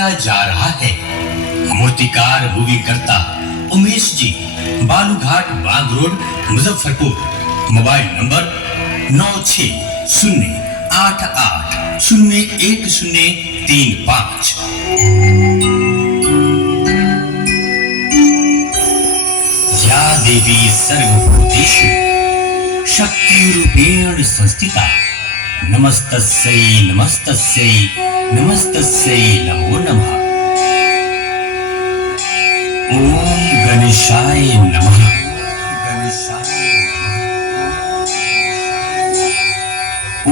दिखाया जा रहा है। मूर्तिकार मूवी करता Umesh ji, Balughat Bagh road, Muzaffarpur. Mobile number 9608801035। या देवी सर्वभूतेषु शक्तिरूपेण संस्थिता नमस्तस्यै नमस्तस्यै नमस्तस्यै नमो नमः। ओम गणेशाय नमः।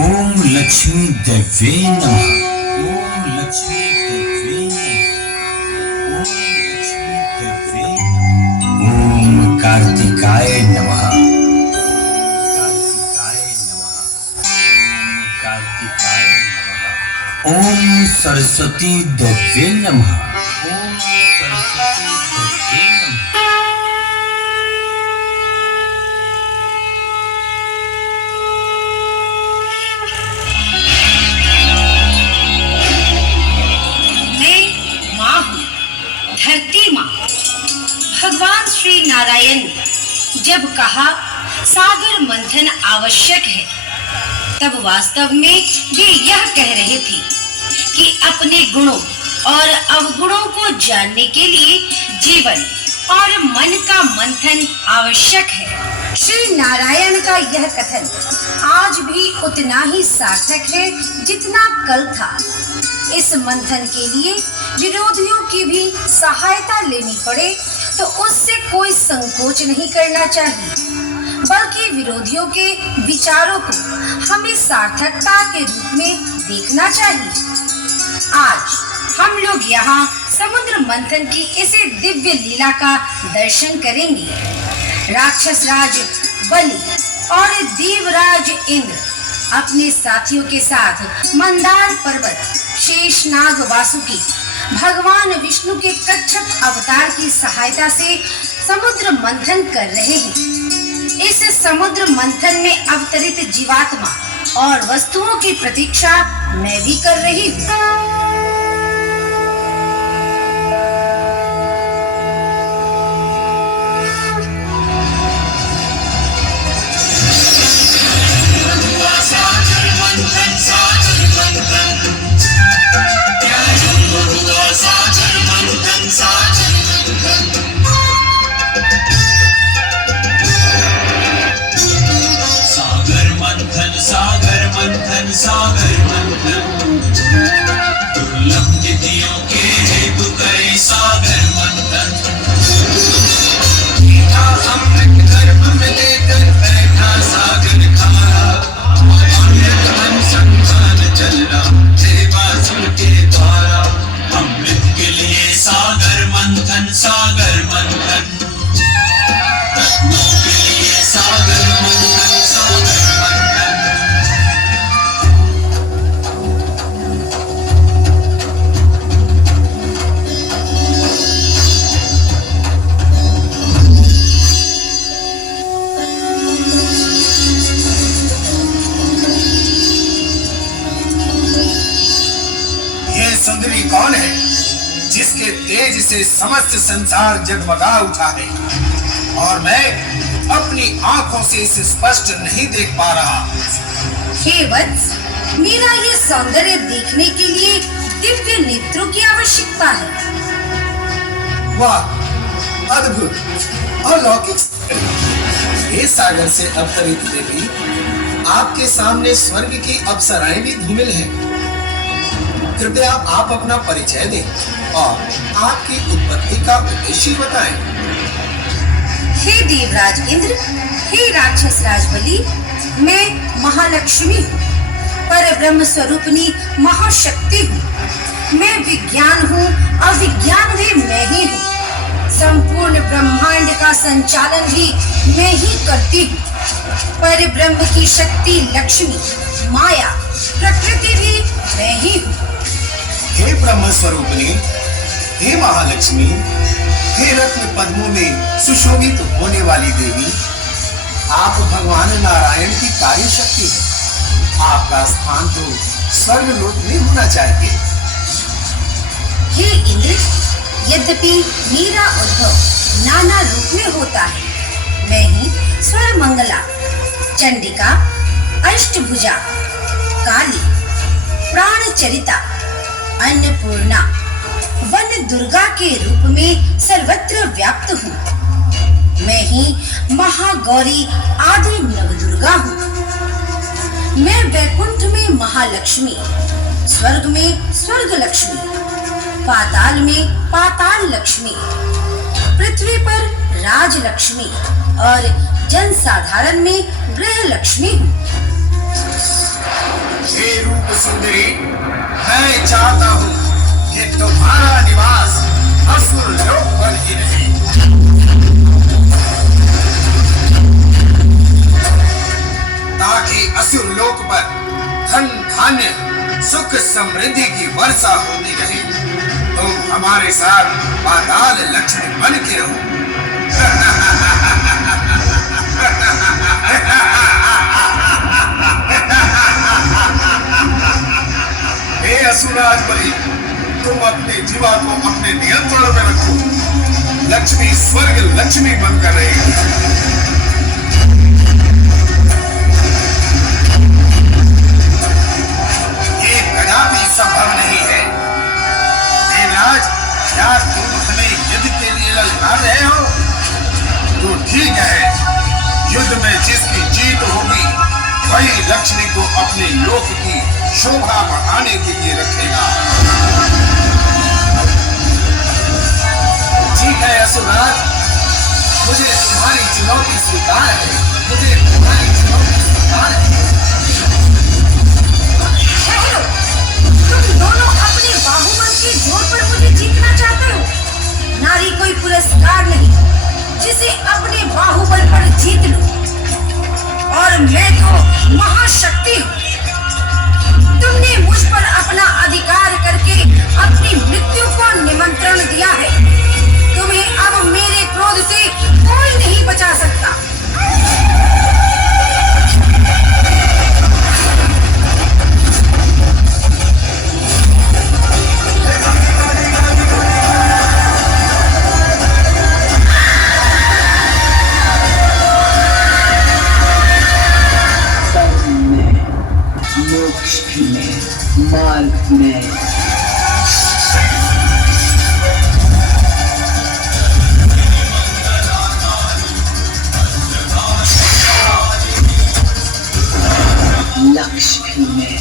ओम लक्ष्मी देवे नमः। ओम लक्ष्मी देवे नमः। ओम लक्ष्मी देवे नमः। ओम कार्तिकाय नमः। ओम सरस्वती देवे नमः। ओम सरस्वती देवे नमः। मैं माँ हूँ, धरती माँ। भगवान श्री नारायण जब कहा सागर मंथन आवश्यक है, तब वास्तव में वे यह कह रहे थे कि अपने गुणों और अवगुणों को जानने के लिए जीवन और मन का मंथन आवश्यक है। श्री नारायण का यह कथन आज भी उतना ही सार्थक है जितना कल था। इस मंथन के लिए विरोधियों की भी सहायता लेनी पड़े तो उससे कोई संकोच नहीं करना चाहिए, बल्कि विरोधियों के विचारों को हमें सार्थकता के रूप में देखना चाहिए। आज हम लोग यहाँ समुद्र मंथन की इसे दिव्य लीला का दर्शन करेंगे। राक्षस राज बलि और देवराज इंद्र अपने साथियों के साथ मंदार पर्वत शेषनाग वासुकी भगवान विष्णु के कच्छप अवतार की सहायता से समुद्र मंथन कर रहे हैं। इस समुद्र मंथन में अवतरित जीवात्मा और वस्तुओं की प्रतीक्षा मैं भी कर रही हूँ। सागर मंथन दुर्लभ तिथियों के हेतु करे सागर मंथन। मीठा अमृत गर्भ में लेकर बैठा सागर खारा, अमृत अनुसंधान चल रहा देवासुर के द्वारा। अमृत के लिए सागर मंथन सागर मंथन, रत्नों के लिए सागर मंथन सागर मंथन। सुंदरी कौन है जिसके तेज से समस्त संसार जगमगा उठा है और मैं अपनी आंखों से इसे स्पष्ट नहीं देख पा रहा। हे वत्स, मेरा ये सौंदर्य देखने के लिए दिव्य नेत्रों की आवश्यकता है। वाह, अद्भुत, अलौकिक। हे सागर से अवतरित देवी, आपके सामने स्वर्ग की अप्सराएं भी धूमिल हैं। कृपया आप अपना परिचय दें और आपकी उत्पत्ति का उद्देश्य बताएं। हे देवराज इंद्र, हे राक्षस राज बलि, मैं महालक्ष्मी हूँ, पर ब्रह्म स्वरूपिणी महाशक्ति हूँ। मैं विज्ञान हूँ, अविज्ञान भी मैं ही हूँ। संपूर्ण ब्रह्मांड का संचालन भी मैं ही करती हूँ। पर ब्रह्म की शक्ति लक्ष्मी, माया, प्रकृति भी मैं ही हूँ। हे ब्रह्म स्वरूपिणी, हे महालक्ष्मी, हे रत्न पद्मों में सुशोभित होने वाली देवी, आप भगवान नारायण की कार्य शक्ति है। आपका स्थान तो स्वर्ग लोक में होना चाहिए। हे यद्यपि मेरा उद्भव नाना रूप में होता है, मैं ही सर्वमंगला, चंडिका, अष्टभुजा, काली, प्राणचरिता, अन्नपूर्णा, वन दुर्गा के रूप में सर्वत्र व्याप्त हूँ। मैं ही महागौरी आदि नवदुर्गा हूँ। मैं वैकुंठ में महालक्ष्मी, स्वर्ग में स्वर्ग लक्ष्मी, पाताल में पाताल लक्ष्मी, पृथ्वी पर राज लक्ष्मी और जन साधारण में गृह लक्ष्मी हूँ। हे रूप सुंदरी, मैं चाहता हूँ कि तुम्हारा निवास असुर लोक पर ही रहे। ताकि असुर लोक पर धन धान्य सुख समृद्धि की वर्षा होती रहे। तुम हमारे साथ पाताल लक्ष्मी बन के रहो। हे असुराज बलि, तुम अपने जीवा को अपने नियंत्रण में रखो। लक्ष्मी स्वर्ग लक्ष्मी बनकर रहेगी। ये कदापि संभव नहीं है। देवराज, क्या तुम हमें युद्ध के लिए ललकार रहे हो? तो ठीक है, युद्ध में जिसकी जीत होगी वही लक्ष्मी को अपने लोक की शोभा बढ़ाने के लिए रखेगा। ठीक है असुराज, मुझे तुम्हारी चुनौती स्वीकार है। मुझे तुम्हारी चुनौती स्वीकार है। तुम दोनों अपने बाहुबल के जोर पर मुझे जीतना चाहते हो। नारी कोई पुरस्कार नहीं जिसे अपने बाहुबल पर जीत लूं। और मैं तो महाशक्ति हूँ। तुमने मुझ पर अपना अधिकार करके अपनी मृत्यु को निमंत्रण दिया है। तुम्हें अब मेरे क्रोध से कोई नहीं बचा सकता। मार्ग में लक्ष्य में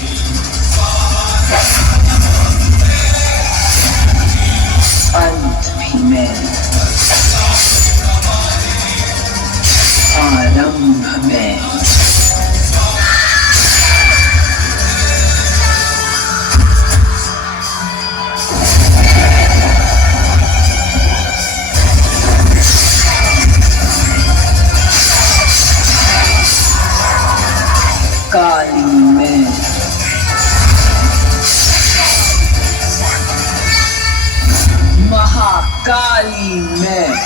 अंत भी में आरंभ में काली में महाकाली में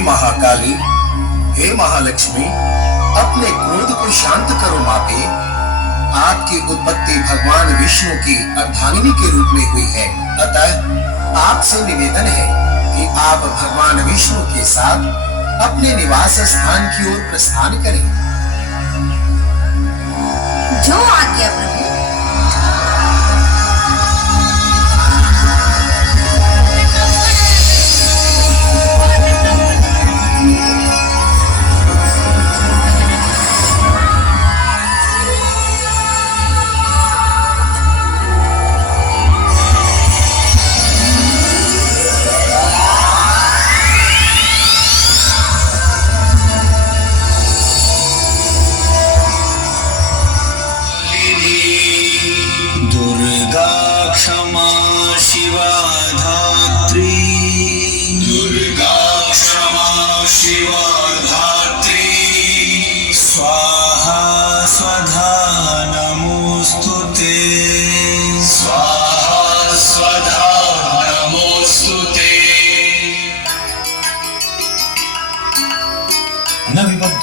महाकाली, हे महालक्ष्मी, अपने क्रोध को शांत करो माते। आपकी उत्पत्ति भगवान विष्णु की अर्धांगिनी के रूप में हुई है। अतः आपसे निवेदन है कि आप भगवान विष्णु के साथ अपने निवास स्थान की ओर प्रस्थान करें। जो आज्ञा प्रभु।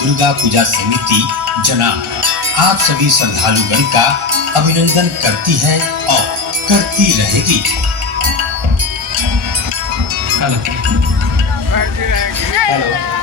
दुर्गा पूजा समिति जनाब आप सभी श्रद्धालुगण का अभिनंदन करती है और करती रहेगी। हेलो।